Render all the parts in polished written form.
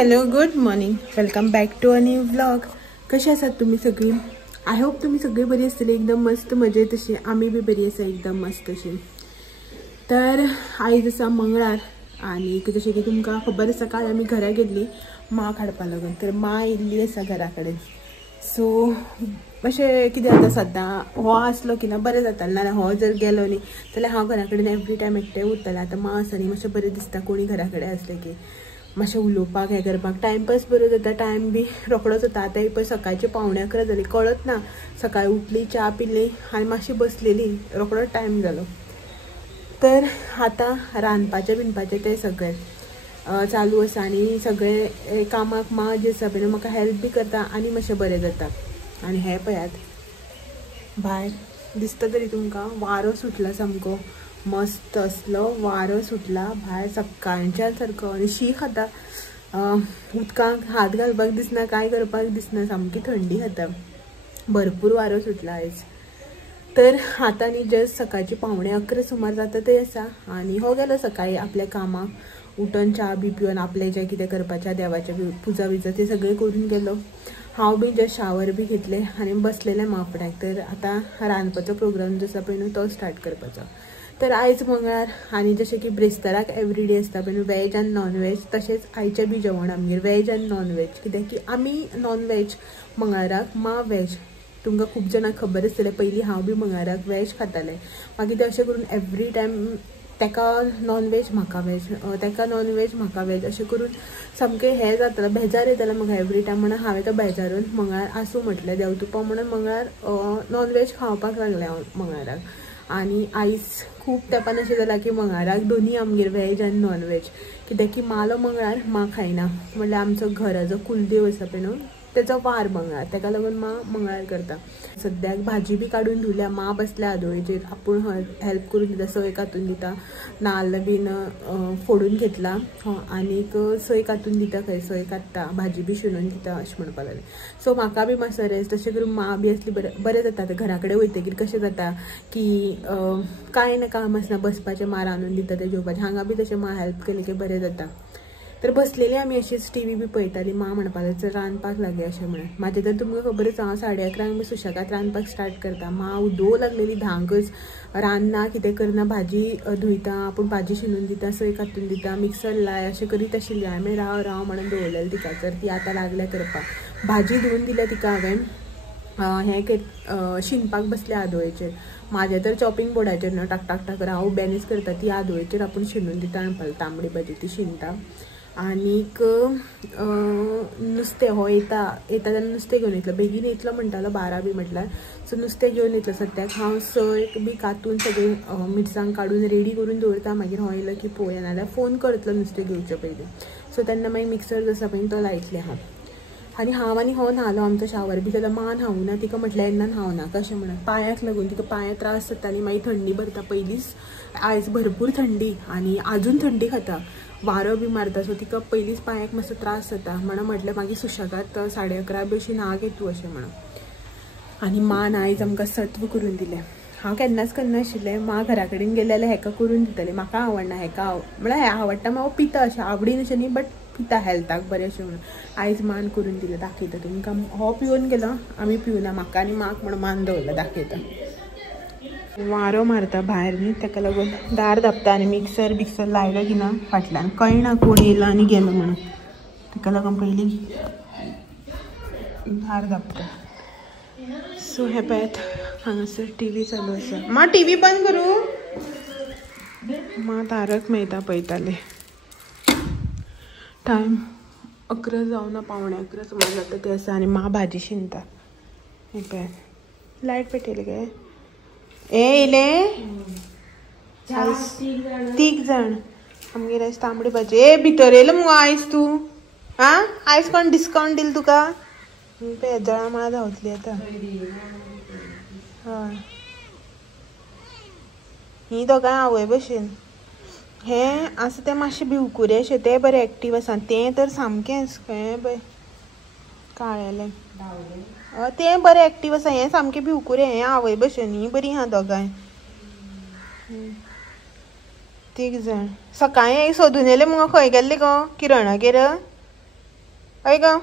Hello good morning, welcome back to a new vlog. कशी आसात तुम्ही सगळी? आय होप तुम्ही सगळी बरी आसतली, एकदम मस्त मजेत अशी. आम्ही बी बरी आसा एकदम मस्त अशी. तर आयज आसा मंगळार आणि जशें की तुमकां खबर आसा काल आमी घरा गेल्ली माक हाडपा लागून. तर मा येयल्ली आसा घरा कडेन. सो अशें कितें जाता सद्दां हो आसलो की ना बरें जातालें, नाल्यार हो जर गेलो न्ही जाल्यार हांव घरा कडेन एवरी टायम एकटें उरतलें. आतां मा आसा न्ही मातशें बरें दिसता कोणी घरा कडेन आसलें की, मातशें उलोवपाक हें करपाक टायमपास बरो जाता, टायम बी रोखडो जाता. आतां पळय सकाळचे 11:45 जाली, कळत ना. सकाळी उठली, च्या पिली आनी मातशी बसलेली, रोखडो टायम जालो. तर आतां रांदपाचें बिनपाचें तें सगळें चालू आसा आनी सगळे कामाक मा जे आसा पळय म्हाका हेल्प बी करता आनी मातशें बरें जाता. आनी हें पळयात भायर दिसता तरी तुमकां वारो सुटला, सामको मस्त असलो वारो सुटला भायर सकाळच्यान सारको. आनी शी खाता, उदकांत हात घालपाक दिसना, कांय करपाक दिसना, सामकी थंडी खाता. भरपूर वारो सुटला आयज. तर आतां न्ही जस्ट सकाळची 11:45 सुमार जाता ते आसा आनी हो गेलो सकाळी आपल्या कामाक. उठून च्या बी पिवन आपलें जें कितें करपाचें देवाचें पुजा बिजा तें सगळें करून गेलो. हांव बी जस्ट शावर बी घेतलें आनी बसलेलें मा फुड्याक. तर आतां रांदपाचो प्रोग्राम जो आसा पळय न्हू तो स्टार्ट करपाचो. तर आयज मंगळार आनी जशें की ब्रेस्ताराक एवरीडे आसता पळय न्हू वेज आनी नॉन वेज, तशेंच आयचें बी जेवण आमगेर वेज आनी नॉन वेज. कित्याक की आमी नॉन वेज मंगळाराक, मा वेज. तुमकां खूब जाणांक खबर आसतलें पयलीं हांव बी मंगळाराक वेज खातालें, मागीर तें अशें करून एवरी टायम तेका नॉन वेज म्हाका वेज, तेका नॉन वेज म्हाका वेज, अशें करून सामकें हें जातालें, बेजार येतालें म्हाका एवरी टायम. म्हणून हांवें तो बेजारून मंगळार आसूं म्हटलें देवतुपा म्हणून मंगळार नॉन वेज खावपाक लागलें हांव मंगळाराक. आनी आयज खूब तेंपान अशें जालां की मंगळाराक दोनी आमगेर वेज आनी नॉन वेज. कित्याक की मालो मंगळार मा खायना, म्हणल्यार आमचो घराचो कुलदेव आसा पळय न्हू तेचो वार मंगळार, तेका लागून मा मंगळार करता. सद्याक भाजी बी काडून धुल्या, मा बसल्या आदोळेचेर, आपूण हेल्प करून दिता, सोय कातून दिता, नाल्ल बीन फोडून घेतला आनीक सोय कातून दिता, खंय सोय काडटा, भाजी बी शिनून दिता अशें म्हणपा लागलें. सो म्हाका बी मातसो रेस्ट, तशें करून मा बी आसली बरें जाता. घरा कडेन वयतकीर कशें जाता की कांय ना काम आसना, बसपाचें, मा रांदून दिता तें जेवपाचें, हांगा बी तशें मा हेल्प केलें की बरें जाता. तर बसलेली आमी अशीच टीव्ही बी पळयताली. मा म्हणपा लागली चल रांदपाक लागया अशें म्हणून. म्हाजें तर तुमकां खबरच, हांव 11:30 बी सुशेगाद रांदपाक स्टार्ट करता. मा उदो लागलेली धांकच, रांदना कितें करना, भाजी धुयता, आपूण भाजी शिनून दिता, सोय कातून दिता, मिक्सर लाय अशें करीत आशिल्ली. हांवें राव म्हणून दवरलेलें तिका. तर ती आतां लागल्या करपाक. भाजी धुवन दिल्या तिका हांवें, हें शिनपाक बसल्या आदोळेचेर. म्हाजें तर चॉपिंग बोर्डाचेर न्हू टाक टाक टाक हांव बॅनीस करता, ती आदोळेचेर आपूण शिनून दिता. तांबडी भाजी ती शिनता. आनीक नुस्तें हो येता तेन्ना नुस्तें घेवन येतलो, बेगीन येतलो म्हणटालो 12 बी म्हटल्यार. सो नुस्तें घेवन येतलो. सद्याक हांव सोय बी कातून सगळी मिरसांग काडून रेडी करून दवरता. मागीर हो येयलो की पळोवया, नाल्यार फोन करतलो नुस्तें घेवचे पयलीं. सो तेन्ना मागीर मिक्सर जो आसा पळय तो लायतलें हांव. आनी हांव आनी हो न्हालो आमचो शावर बी जाल्यार मा न्हावूं ना. तिका म्हटल्यार येन्ना न्हावं नाका अशें म्हणून, पांयाक लागून. तिका पांयां त्रास जाता आनी मागीर थंडी भरता. पयलींच आयज भरपूर थंडी आनी आजून थंडी खाता, वारो बी मारता. सो तिका पयलींच पांयाक मातसो त्रास जाता म्हणून म्हटलें मागीर सुशेगाद 11:30 बी अशी न्हा गे तूं अशें म्हणून. आनी मान आयज आमकां सत्व करून दिलें. हांव केन्नाच करनाशिल्लें, मा घरा कडेन गेले जाल्यार हेका करून दितालें. म्हाका आवडना, हेका म्हळ्यार हें आवडटा हांव पिता अशें, आवडीन अशें न्ही बट पिता, हेल्थाक बरें अशें म्हणून. आयज मान करून दिलें, दाखयता तुमकां. हो पिवन गेलो, आमी पिवना, म्हाका आनी माक म्हणून मान दवरला, दाखयता. वारो मारता भायर न्ही तेका लागून दार धांपता आनी मिक्सर लायलो की ना फाटल्यान कळना कोण येयलो आनी गेलो म्हणून, तेका लागून पयलीं दार धांपता. सो हे पळयात हांगासर टीव्ही चालू आसा. मा टीव्ही बंद करूं? मा तारक मेहता पळयताले. टायम 11 जावना, 11:45 सुमार जाता ते आसा आनी मा भाजी शिनता. हे पळयात लायट पेटयली गे. येयले 3 जाण आमगेर आयज तांबडी भाजी. भितर येयलो मुगो आयज तूं? आं आयज कोण डिस्कावंट दिल तुका? जळा माळा धांवतली आतां. हय ही दोगांय आवय भशेन. हें आसा तें मातशें भिवकुरे अशें, तें बरें एक्टीव आसा. तें तर सामकेंच हें पळय काळेलें, तें बरें एक्टीव आसा. हें सामकें भिवकुरे, हें आवय भशेन. ही बरी आहा दोगांय. 3 जाण सकाळीं सोदून येयले मुगो. खंय गेल्ले गो? किरणागेर? काय ग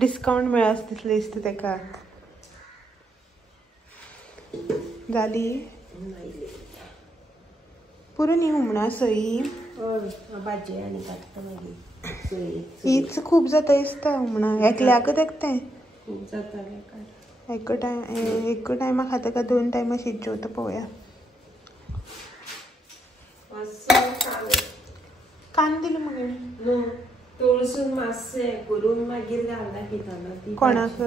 डिस्काउंट मिळास तिथले दिसतं तेका झाली पुरून येऊ म्हणा सई भाजी आणि काढता मागीर हीच खूप जाता दिसता म्हणा एकल्याक देखते खूप जाता एक टायमा खाता का 2 टायमा शिजवता पळोवया कान दिलं मग तळसून मातशें करून मागीर घालता किताला ती कोणाक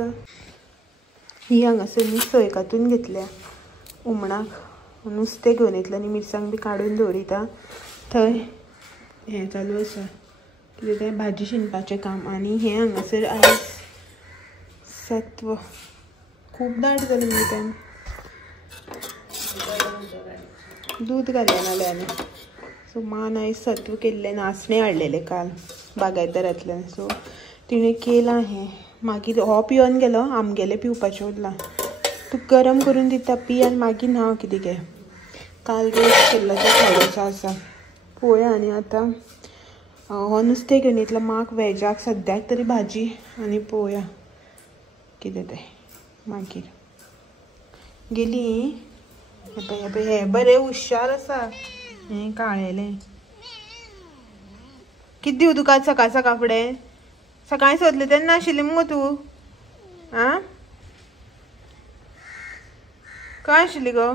ही हांगासर मी सय कातून घेतल्या हुमणाक नुस्तें घेवन येतलें आनी मिरसांग बी काडून दवरिता थंय हें चालू आसा कितें तें भाजी शिनपाचें काम आनी हें हांगासर आयज सत्व खूब दाट जालें मगे तें दूद घालें नाल्यार सो मान आयज सत्व केल्लें नाचणें हाडलेले काल बागायतारांतल्यान सो तिणें केलां हें मागीर हो पिवन गेलो आमगेलें पिवपाचें उरलां तूं गरम करून दिता पी आनी मागीर न्हांव कितें गे काल रोस केल्लो तो थोडोसो आसा पळोवया आनी आतां हो नुस्तें घेवन येतलो म्हाक वॅजाक सद्याक तरी भाजी आनी पळोवया कितें तें मागीर गेली हें बरें हुशार आसा हें काळेलें कितें दिवं तुका सकाळ सकाळ फुडें सकाळीं सोदलें तेन्ना आशिल्लें मुगो तूं आं काय आशिल्ली गो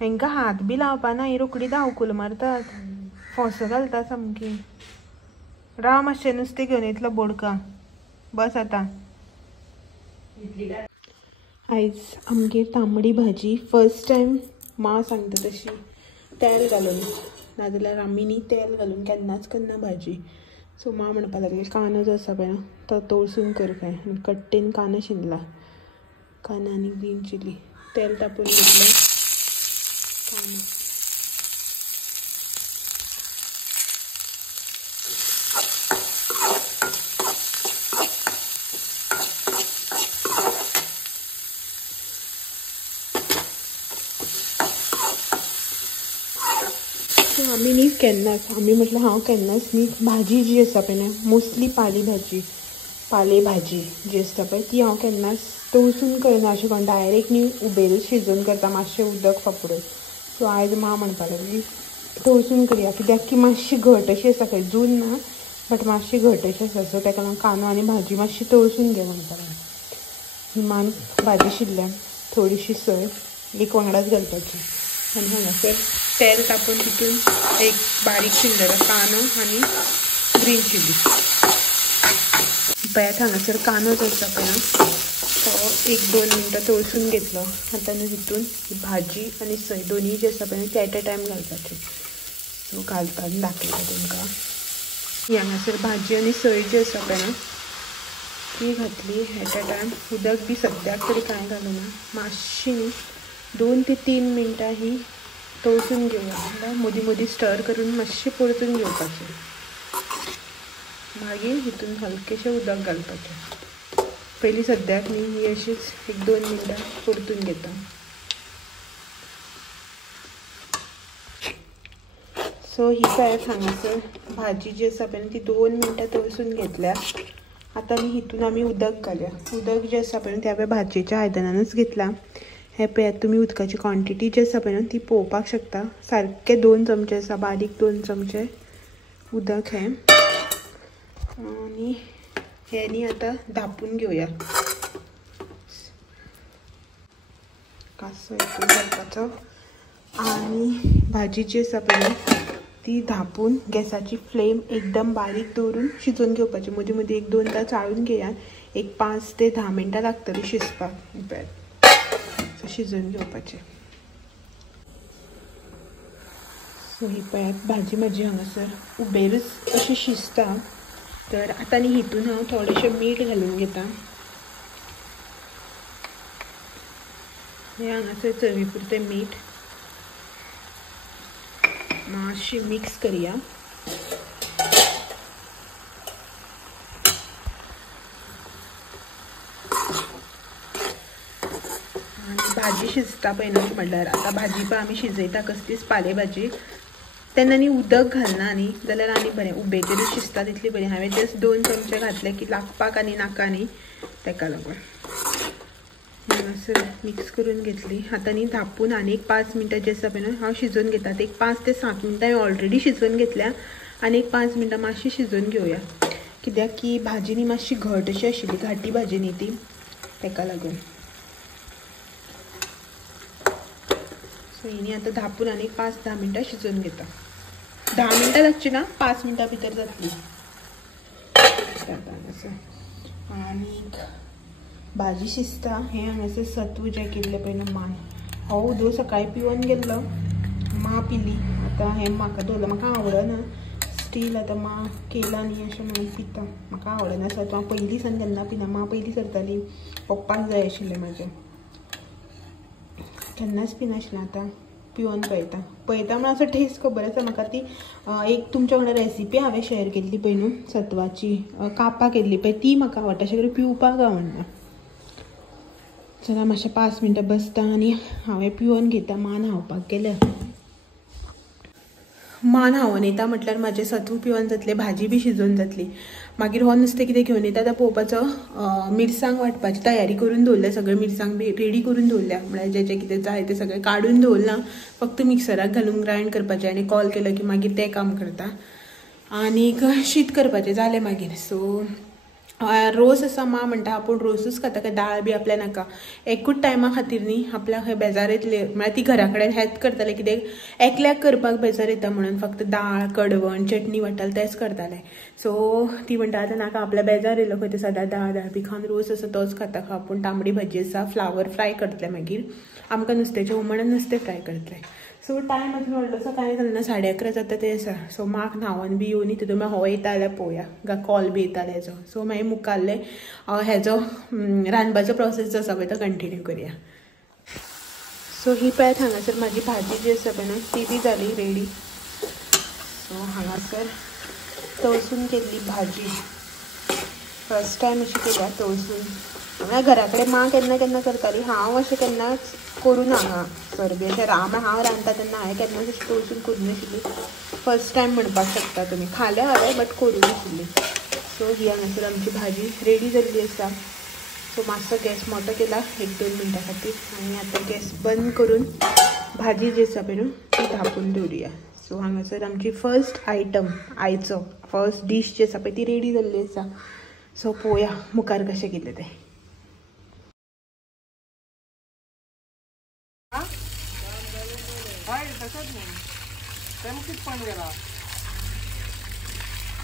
हांकां हात बी लावपाना ही रोखडी धांवकूल मारतात फोसो घालता सामकी राव मातशें नुस्तें घेवन येतलो बोडका बस आतां आयज आमगेर तांबडी भाजी फर्स्ट टायम मां सांगता तशी तेल घालून नाजाल्यार आमी न्ही तेल घालून केन्नाच करना भाजी सो मां म्हणपा लागली कांदो जो आसा पळय तो तळसून कर काय आनी कट्टेन कांदो शिनला कांदो आनी ग्रीन चिली तेल तापोवन घेतलें कांदो आमी न्ही केन्नाच आमी म्हटल्यार हांव केन्नाच न्ही भाजी जी आसा पळय न्ही मोस्टली पाले भाजी जी आसता पळय ती हांव केन्नाच तळसून करना अशें करून डायरेक्ट न्ही उबेरूच शिजोवन करता मातशें उदक फापडून सो आयज मां म्हणपा लागली तळसून करया कित्याक की मातशी घट अशी आसा खंय जून ना बट मातशी घट अशी आसा सो ताका लागून कांदो आनी भाजी मातशी तळसून घे म्हणपा लागली हिमान भाजी शिल्ल्या थोडीशी सय एक वांगडाच घालपाची आनी हांगासर तेल तापोवन तितून एक बारीक शिनलेलो कांदो आनी ग्रीन चिली पळयात हांगासर कांदो जो आसा पळय तो 1-2 मिनटां तळसून घेतलो आतां न्हू तितून भाजी आनी सय दोनी जे आसा पळय ते एट अ टायम घालपाचे सो घालता आनी दाखयता तुमकां ही हांगासर भाजी आनी सय जी आसा पळय ना ती घातली एट अ टायम उदक बी सद्याक तरी कांय घालूना मातशी 2 ते 3 मिनटां ही तळसून घेवया मदीं मदीं स्टर करून मातशें परतून घेवपाचें मागीर हितून हलकेशें उदक घालपाचें पयलीं सद्याक न्ही ही अशीच 1-2 मिनटां परतून घेता सो ही पळयात हांगासर भाजी जी आसा पळय ती 2 मिनटां तळसून घेतल्या आतां न्ही हितून आमी उदक घालया उदक जें आसा पळय तें हांवें भाजयेच्या आयदनानूच घेतलां हे पळयात तुमी उदकाची क्वॉन्टिटी जी आसा पळय ती पळोवपाक शकता सारके 2 चमचे आसा बारीक 2 चमचे उदक हें आनी हे न्ही आतां धापून घेवया कासो हितून घालपाचो आनी भाजी जी आसा पळय ती धापून गॅसाची फ्लेम एकदम बारीक दवरून शिजोवन घेवपाची मदीं मदीं 1-2दां चाळून घेयात एक 5 ते 10 मिनटां लागतली शिजपाक पळयात शिजोवन घेवपाचें सो ही पळयात भाजी म्हाजी हांगासर उबेरूच अशी शिजता तर आतां न्ही हितून हांव थोडेंशें मीठ घालून घेता हें हांगासर चवी पुरतें मीठ मातशी मिक्स करया भाजी शिजता पळय न्हू म्हणल्यार आतां भाजी पळय आमी शिजयता कसलीच पाले भाजी तेन्ना न्ही उदक घालना न्ही जाल्यार आनी बरें उबेचेर शिजता तितली बरी हांवें जस्ट 2 चमचे घातले की लागपाक आनी नाका न्ही तेका लागून हांगासर मिक्स करून घेतली आतां न्ही धापून आनी एक 5 मिनटां जे आसा पळय न्हू हांव शिजोवन घेता एक 5 ते 7 मिनटां हांवें ऑलरेडी शिजोवन घेतल्या आनी एक 5 मिनटां मातशी शिजोवन घेवया कित्याक की भाजी न्ही मातशी घट अशी आशिल्ली घाटी भाजी न्ही ती तेका लागून सो हिनी आतां धापून आनी 5-10 मिनटां शिजोवन घेता 10 मिनटां लागची ना 5 मिनटां भितर जातली आनी भाजी शिजता हें हांगासर सत्व जें केल्लें पळय न्हू मान हो उदक सकाळीं पिवन गेल्लो मा पिली आतां हें म्हाका दवरलें म्हाका आवडना स्टील आतां मा केला न्ही अशें म्हणून पिता म्हाका आवडना सत्व हांव पयलीं सान केन्ना पिना मा पयलीं करताली पप्पाक जाय आशिल्लें म्हाजें केन्नाच पिनाशिल्लें आतां पिवन पळयता म्हण असो टेस्ट खबर आसा म्हाका ती एक तुमच्या वांगडा रेसिपी हांवें शेअर केल्ली पळय न्हू सत्वाची कापां केल्ली पळय ती म्हाका आवडटा अशें करून पिवपाक आवडना चला मातशें 5 मिनटां बसता आनी हांवें पिवन घेता मान न्हांवपाक गेल्या मान न्हांवन येता म्हटल्यार म्हजें सत्व पिवन जातलें भाजी बी शिजोवन जातली मागीर हो नुस्तें कितें घेवन येता तो पळोवपाचो मिरसांग वांटपाची तयारी करून दवरल्या सगळें मिरसांग बी रेडी करून दवरल्या म्हळ्यार जें कितें जाय तें सगळें काडून दवरलां फक्त मिक्सराक घालून ग्रायंड करपाचें आनी कॉल केलो की मागीर तें काम करता आनीक शीत करपाचें जालें मागीर सो रोस आसा मा म्हणटा आपूण रोसूच खाता काय दाळ बी आपल्या नाका एकूच टायमा खातीर न्ही आपल्याक खंय बेजार येतले म्हळ्यार ती घरा कडेन हेल्प करताले कित्याक एकल्याक करपाक बेजार येता म्हणून फक्त दाळ कडवण चटणी वांटताले तेंच करताले सो ती म्हणटा आतां नाका आपल्या बेजार येयलो खंय ते सदां दाळ बी खावन रोस आसा तोच खाता आपूण तांबडी भाजी आसा फ्लावर फ्राय करतले मागीर आमकां नुस्त्याचें हुमणान नुस्तें फ्राय करतले सो टायम आतां व्हडलोसो कांय जालेना 11:30 जाता ते आसा सो म्हाका न्हांवन बी येवनी तितून मागीर हो येता जाल्यार पळोवया कॉल बी येताले हेजो सो मागीर मुखाल्ले हेजो रांदपाचो प्रोसेस जो आसा पळय तो कंटिन्यू करया सो ही पळयत हांगासर म्हाजी भाजी जी आसा पळय न्हू ती बी जाली रेडी सो हांगासर तळसून केल्ली भाजी फर्स्ट टायम अशी केल्या तळसून म्हळ्यार घरा कडेन मा केन्ना केन्ना करताली हांव अशें केन्नाच करून हांगा सर बी अशें हांव रांदता तेन्ना हांवें केन्नाच अशी तळसून करूं नाशिल्ली फर्स्ट टायम म्हणपाक शकता तुमी खाल्या हांवें बट करूं नाशिल्ली सो ही हांगासर आमची भाजी रेडी जाल्ली आसा सो मातसो गॅस मोठो केला 1-2 मिनटां खातीर आनी आतां गॅस बंद करून भाजी जी आसा पळय न्हू ती धापून दवरुया सो हांगासर आमची फर्स्ट आयटम आयचो फर्स्ट डीश जी आसा पळय ती रेडी जाल्ली आसा सो पळोवया मुखार कशें कितें तें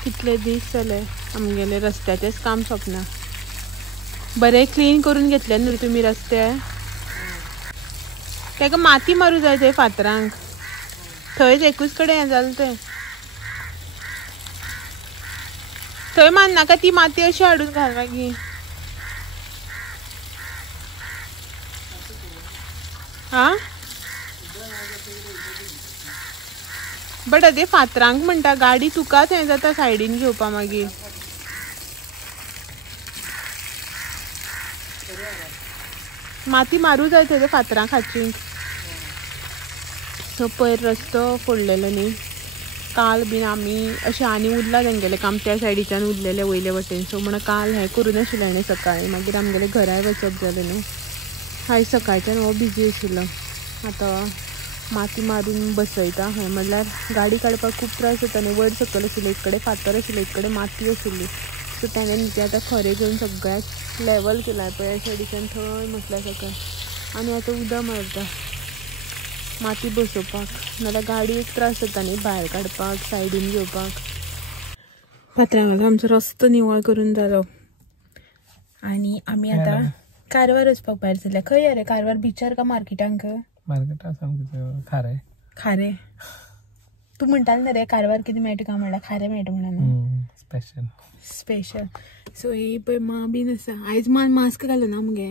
कितले दीस जाले आमगेले रस्त्याचेच काम सोंपना बरें क्लीन करून घेतले न्हू तुमी रस्ते तेका माती मारूं जाय थंय फातरांक थंयच एकूच कडेन हें जालें तें थंय मारनाका ती माती अशी हाडून घाल मागीर हा बट अदे फातरांक म्हणटा गाडी तुकाच हें जाता सायडीन घेवपा मागीर माती मारूं जाय थंय फातरांक हाडची सो पयर रस्तो फोडलेलो न्ही काल बीन आमी अशें आनी उरला तेंगेलें काम त्या सायडीच्यान उरलेलें वयले वटेन सो म्हणून काल हें करूं नाशिल्लें हाणें सकाळीं मागीर आमगेलें घराय वचप जालें न्हू आयज सकाळच्यान हो बिजी आशिल्लो आतां माती मारून बसयता हें म्हणल्यार गाडी काडपाक खूब त्रास जाता न्ही वयर सकयल आशिल्लें एक कडेन फातर आशिल्लें एक कडेन माती आशिल्ली सो ताणें न्ही तें आतां खरें घेवन सगळ्याक लेवल केलां पळय ह्या सायडीच्यान थंय म्हटल्यार सकयल आनी आतां उदक मारता माती बसोवपाक नाल्यार गाडयेक त्रास जाता न्ही भायर काडपाक सायडीन घेवपाक फातरांवालो आमचो रस्तो निवळ करून जालो आनी आमी आतां कारवार वचपाक भायर सरल्या खंय रे कारवार बिचार काय मार्केटांक खारे खारे तू म्हणटाले न्ही रे कारवार कितें मेळटा काय म्हणल्यार खारें मेळटा म्हणून स्पेशल सो ही पळय मा बीन आसा आयज मास्क घालूं ना मगे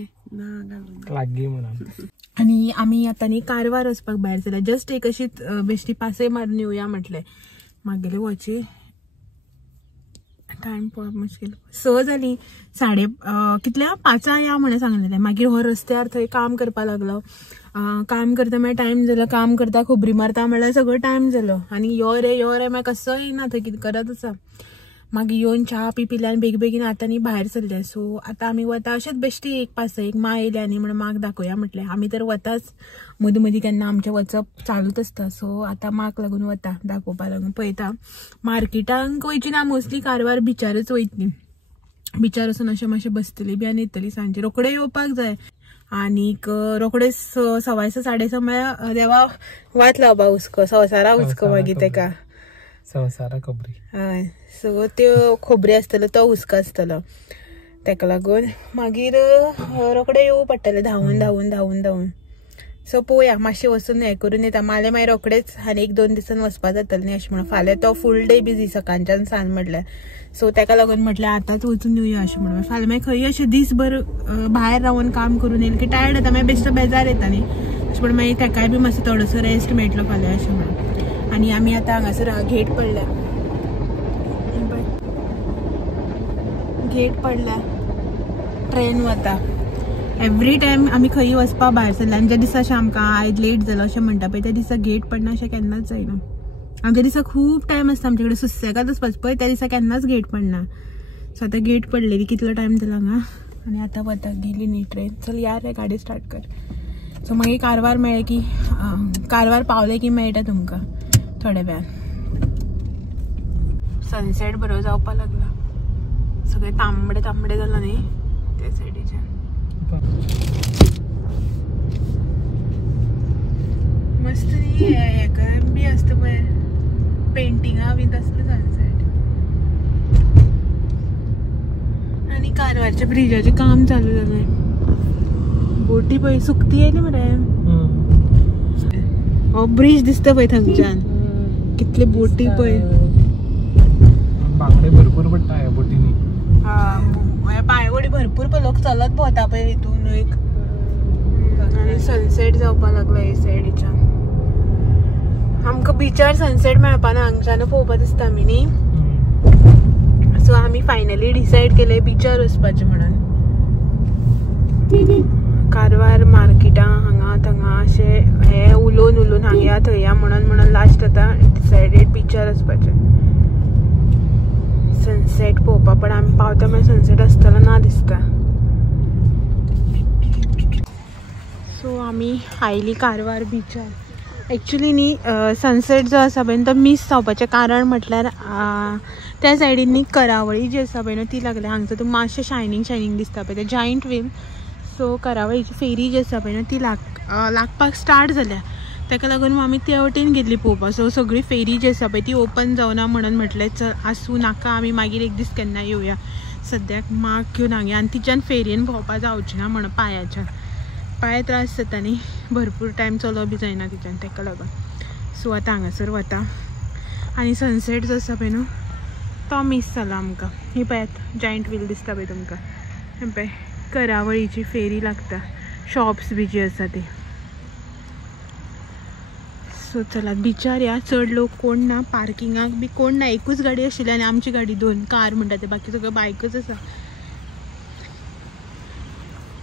लागीं म्हणून आनी आमी आतां न्ही कारवार वचपाक भायर सरल्या जस्ट एक अशीच बेश्टी पासय मारून येवया म्हटलें म्हागेले वॉची टाइम पळोवप मुश्कील 6 जाली 5 या म्हणून सांगलेलें मागीर हो रस्त्यार थंय काम करपा लागलो काम करता म्हळ्यार टायम जालो काम करता खोबरी मारता म्हळ्यार सगळो टायम जालो आनी यो रे मागीर कसो येना थंय कितें करत आसा मागीर येवन च्या पिले आनी बेगीन आतां न्ही भायर सरले सो आतां आमी वता अशेंच बेश्टी एक पास एक मा येयल्या न्ही म्हणून माक दाखोवया म्हटलें आमी तर वताच मदीं मदीं केन्ना आमचें वचप चालूच आसता सो आतां माक लागून वता दाखोवपा लागून पळयता मार्केटांक वयची ना मोस्टली कारवार बिचारच वयतली बिचार वचून अशें मातशें बसतली बी आनी येतली सांजे रोखडे येवपाक जाय आनीक रोखडे 6:15 6:30 म्हळ्यार देवा वाट लावपा हुस्को संवसारा हुस्को मागीर तेका संवसारा खोबरी हय सो त्यो खोबरी आसतलो तो हुस्को आसतलो तेका लागून मागीर रोखडे येवू पडटलें धांवून सो पळोवया मातशें वचून हें करून येता माले मागीर रोखडेच आनी 1-2 दिसान वचपा जातलें न्ही अशें म्हणून फाल्यां तो फूल डे बिजी सकाळच्यान सांज म्हटल्यार सो तेका लागून म्हटल्यार आतांच वचून येवया अशें म्हणून फाल्यां मागीर खंय अशें दीसभर भायर रावन काम करून येयलें की टायर्ड जाता मागीर बेश्टो बेजार येता न्ही अशें म्हणून मागीर तेकाय बी मातसो थोडोसो रेस्ट मेळटलो फाल्यां अशें म्हणून आनी आमी आतां हांगासर गेट पडल्या ट्रेन वता एवरी टायम आमी खंय वचपा भायर सरल्या आनी ज्या दिसा अशें आमकां आयज लेट जालो अशें म्हणटा पळय त्या दिसा गेट पडना अशें केन्नाच जायना आमच्या दिसा खूब टायम आसता आमचे कडेन सुसेगाद वचपाचें पळय त्या दिसा केन्नाच गेट पडना सो आतां गेट पडलेली कितलो टायम जाला हांगा आनी आतां वता गेली न्ही ट्रेन चल यार रे गाडी स्टार्ट कर सो मागीर कारवार मेळ्ळें की कारवार पावले की मेळटा तुमकां थोड्या वेळान सनसेट बरो जावपा लागला सगळे तांबडे जाला न्ही त्या सायडीच्यान मस्त न्ही हेका बी आसता पळय पेंटिंगां बी तसलें सनसेट आनी कारवारच्या ब्रिजाचें काम चालू जालें बोटी पळय सुकती येयली मरे हो ब्रिज दिसता पळय थंयच्यान कितले बोटी पळय बांगडे भरपूर पडटा ह्या बोटींनी पांयवडी भरपूर लोक चलत भोंवता पळय हितून एक आनी सनसेट जावपा लागला हे सायडीच्यान आमकां बिचार सनसेट मेळपाना हांगच्यान पळोवपा दिसता आमी न्ही सो आमी फायनली डिसायड केलें बिचार वचपाचें म्हणून कारवार मार्केटां हांगा थंगा अशें हे उलोवन हांगा थंय म्हणून लास्ट आतां डिसायडेड बिचार वचपाचें सनसेट पळोवपा पण आमी पावता मागीर सनसेट आसतलो ना दिसता सो आमी आयली कारवार बिचार एक्चुली न्ही सनसेट जो आसा पळय तो मिस जावपाचें कारण म्हटल्यार त्या सायडीन न्ही करावळी जी आसा पळय न्हू ती लागल्या हांगसर तूं मातशें शायनींग दिसता पळय ते जायंट व्हील सो करावळीची फेरी जी आसा पळय न्हू ती लागपाक स्टार्ट जाल्या तेका लागून आमी ते वटेन गेल्ली पळोवपाक सो सगळी फेरी जी आसा पळय ती ओपन जावना म्हणून म्हटलें चल आसूं नाका आमी मागीर एक दीस केन्ना येवया सद्याक माक घेवन हांगा आनी तिच्यान फेरयेन भोंवपा जावचें ना म्हणून पांय त्रास जाता न्ही भरपूर टायम चलो बी जायना तिच्यान तेका लागून सो आतां हांगासर वता आनी सनसेट जो आसा पळय न्हू तो मिस जाला आमकां ही पळयात जायंट व्हील दिसता पळय तुमकां हें पळय करावळीची फेरी लागता शॉप्स बी जी आसा ती सो चलात बिचार या चड लोक कोण ना पार्किंगाक बी कोण ना एकूच गाडी आशिल्ली आनी आमची गाडी 2 कार म्हणटा ते बाकी सगळं बायकच आसा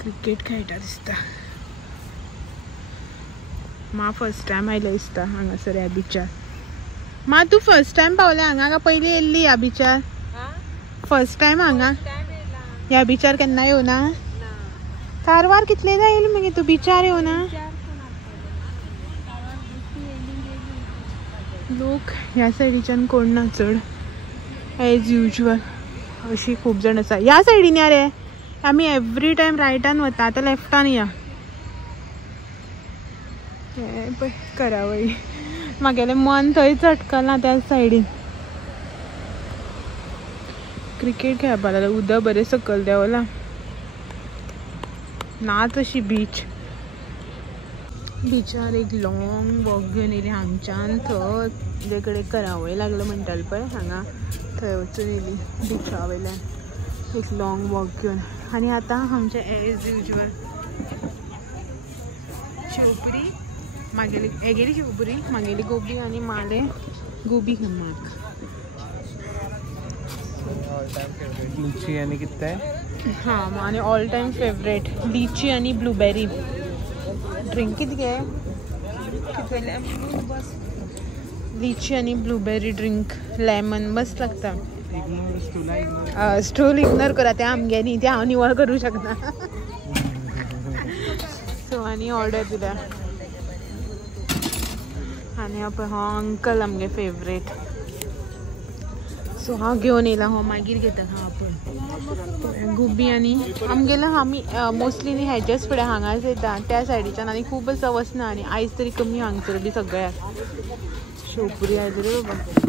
क्रिकेट खेळटा दिसता मा फर्स्ट टायम आयले दिसता हांगासर ह्या बिचार मा तूं फर्स्ट टायम पावलें हांगा काय पयलीं येयल्ली ह्या बिचार फर्स्ट टायम हांगा ह्या बिचार केन्ना येवना कारवार कितलेदा येयली मागीर तूं बिचार येवना लोक ह्या सायडीच्यान कोण ना चड एज युजल अशी खूब जाण आसा ह्या सायडीन या रे आमी एवरी टायम रायटान वता आतां लेफ्टान या हे पळय करावळी म्हागेलें मन थंयच अटकलां त्या सायडीन क्रिकेट खेळपा लागलें उदक बरें सकयल देंवलां ना तशी बिचार एक लॉंग वॉक घेवन येयली हांगच्यान थंय जे कडेन करावळी लागलो म्हणटाले पळय हांगा थंय वचून येयली बिचा वयल्यान एक लॉंग वॉक घेवन आनी आतां आमचें एज युजल शेवपुरी मागेली हेगेली शेवपुरी मागेली गोबी आनी माले गोबी खम्माक लिची आणि किती आहे हां आणि ऑल टाईम फेवरेट लिची आणि ब्लूबेरी ड्रिंक किती काय लिची आणि ब्लूबेरी ड्रिंक लेमन मस्त लागता स्टूल इग्नोर करा त्या आमग्यानी त्या हांव निवळ करू शकना सो आनी ऑर्डर दिल्या आनी आपण हो अंकल आमगे फेवरेट सो हांव घेवन येयला हो मागीर घेता हा आपण गोबी आनी आमगेलो आमी मोस्टली न्ही हेजेच फुडें हांगाच येता त्या सायडीच्यान आनी खूब असा वचना आनी आयज तरी कमी हांगसर बी सगळ्याक शेवपुरी आयली रे बाबा